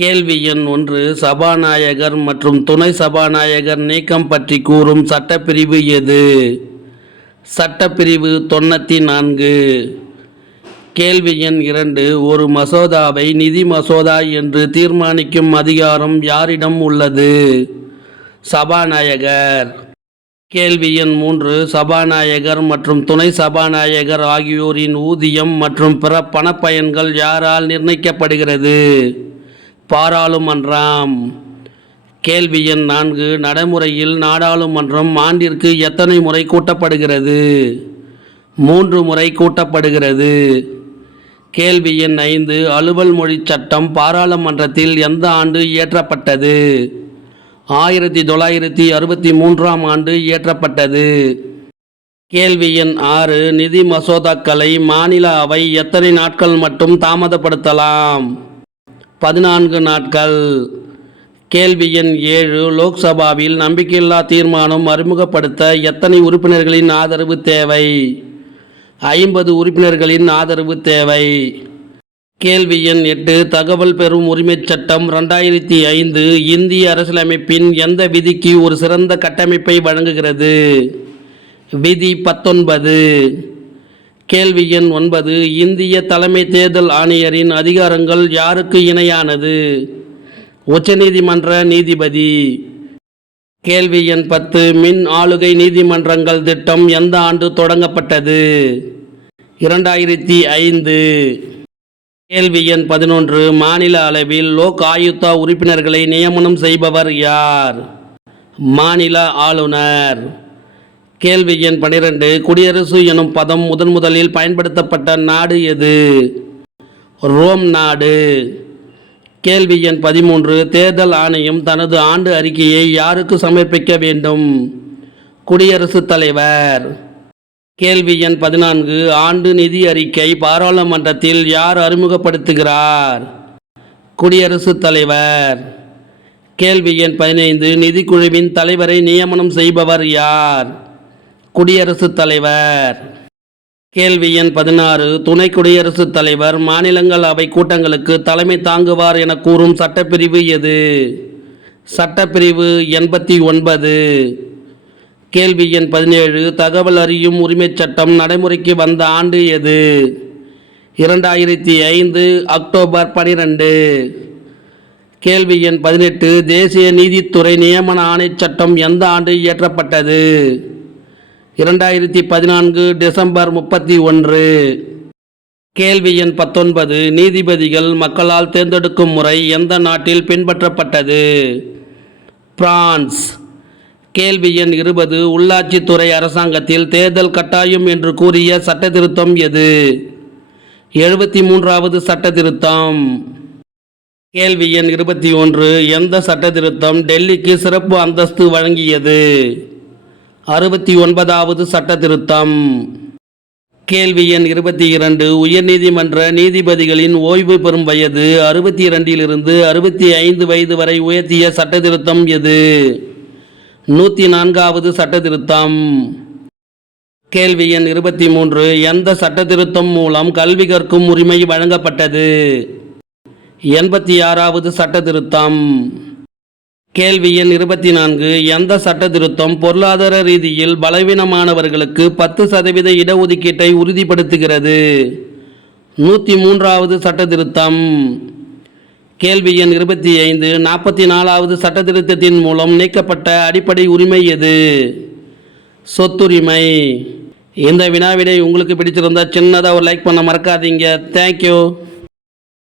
கேள்வி எண் 1. சபாநாயகர் மற்றும் துணை சபாநாயகர் நீக்கம் பற்றி கூறும் சட்டப்பிரிவு எது? சட்டப்பிரிவு 94. கேள்வி எண் 2. ஒரு மசோதாவை நிதி மசோதா என்று தீர்மானிக்கும் அதிகாரம் யாரிடம் உள்ளது? சபாநாயகர். கேள்வி எண் 3. சபாநாயகர் மற்றும் துணை சபாநாயகர் ஆகியோரின் ஊதியம் மற்றும் பிற பணப்பயன்கள் யாரால் நிர்ணயிக்கப்படுகிறது? பாராளுமன்றம். கேள்வி எண் 4. நடைமுறையில் நாடாளுமன்றம் ஆண்டிற்கு எத்தனை முறை கூட்டப்படுகிறது? 3 முறை கூட்டப்படுகிறது. கேள்வி எண் 5. அலுவல் மொழி சட்டம் பாராளுமன்றத்தில் எந்த ஆண்டு இயற்றப்பட்டது? 1963ஆம் ஆண்டு இயற்றப்பட்டது. கேள்வி எண் 6. நிதி மசோதாக்களை மாநில அவை எத்தனை நாட்கள் மட்டும் தாமதப்படுத்தலாம்? 14 நாட்கள். கேள்வி எண் 7. லோக்சபாவில் நம்பிக்கையில்லா தீர்மானம் அறிமுகப்படுத்த எத்தனை உறுப்பினர்களின் ஆதரவு தேவை? 50 உறுப்பினர்களின் ஆதரவு தேவை. கேள்வி எண் 8. தகவல் பெறும் உரிமைச் சட்டம் 2005 இந்திய அரசியலமைப்பின் எந்த விதிக்கு ஒரு சிறந்த கட்டமைப்பை வழங்குகிறது? விதி 19. கேள்வி எண் 9. இந்திய தலைமை தேர்தல் ஆணையரின் அதிகாரங்கள் யாருக்கு இணையானது? உச்சநீதிமன்ற நீதிபதி. கேள்வி எண் 10. மின் ஆளுகை நீதிமன்றங்கள் திட்டம் எந்த ஆண்டு தொடங்கப்பட்டது? 2005. கேள்வி எண் 11. மாநில அளவில் லோக் ஆயுக்தா உறுப்பினர்களை நியமனம் செய்பவர் யார்? மாநில ஆளுநர். கேள்வி எண் 12. குடியரசு எனும் பதம் முதலில் பயன்படுத்தப்பட்ட நாடு எது? ரோம் நாடு. கேள்வி எண் 13. தேர்தல் ஆணையம் தனது ஆண்டு அறிக்கையை யாருக்கு சமர்ப்பிக்க வேண்டும்? குடியரசுத் தலைவர். கேள்வி எண் 14. ஆண்டு நிதி அறிக்கை பாராளுமன்றத்தில் யார் அறிமுகப்படுத்துகிறார்? குடியரசுத் தலைவர். கேள்வி எண் 15. நிதிக்குழுவின் தலைவரை நியமனம் செய்பவர் யார்? குடியரசுத் தலைவர். கேள்வி எண் 16. துணை குடியரசுத் தலைவர் மாநிலங்களவை கூட்டங்களுக்கு தலைமை தாங்குவார் என கூறும் சட்டப்பிரிவு எது? சட்டப்பிரிவு 89. கேள்வி எண் 17. தகவல் அறியும் உரிமைச் சட்டம் நடைமுறைக்கு வந்த ஆண்டு எது? 2005 அக்டோபர் 12. கேள்வி எண் 18. தேசிய நீதித்துறை நியமன ஆணைச் சட்டம் எந்த ஆண்டு இயற்றப்பட்டது? 2014 டிசம்பர் 31. கேள்வி எண் 19. நீதிபதிகள் மக்களால் தேர்ந்தெடுக்கும் முறை எந்த நாட்டில் பின்பற்றப்பட்டது? பிரான்ஸ். கேள்வி எண் 20. உள்ளாட்சித்துறை அரசாங்கத்தில் தேர்தல் கட்டாயம் என்று கூறிய சட்டத்திருத்தம் எது? 73வது சட்டத்திருத்தம். கேள்வி எண் 21. எந்த சட்டத்திருத்தம் டெல்லிக்கு சிறப்பு அந்தஸ்து வழங்கியது? 69வது சட்டத்திருத்தம். கேள்வி எண் 22. உயர்நீதிமன்ற நீதிபதிகளின் ஓய்வு பெறும் வயது 62 65 வயது வரை உயர்த்திய சட்டத்திருத்தம் எது? 104வது சட்டத்திருத்தம். கேள்வி எண் 23. எந்த சட்டத்திருத்தம் மூலம் கல்வி கற்கும் உரிமை வழங்கப்பட்டது? 86வது சட்டத்திருத்தம். கேள்வி எண் 24. எந்த சட்டத்திருத்தம் பொருளாதார ரீதியில் பலவீனமானவர்களுக்கு 10% இடஒதுக்கீட்டை உறுதிப்படுத்துகிறது? 103வது சட்டத்திருத்தம். கேள்வி எண் 25. 44வது சட்டத்திருத்தத்தின் மூலம் நீக்கப்பட்ட அடிப்படை உரிமை எது? சொத்துரிமை. இந்த வினாவிடை உங்களுக்கு பிடிச்சிருந்தா சின்னதாக ஒரு லைக் பண்ண மறக்காதீங்க. தேங்க்யூ.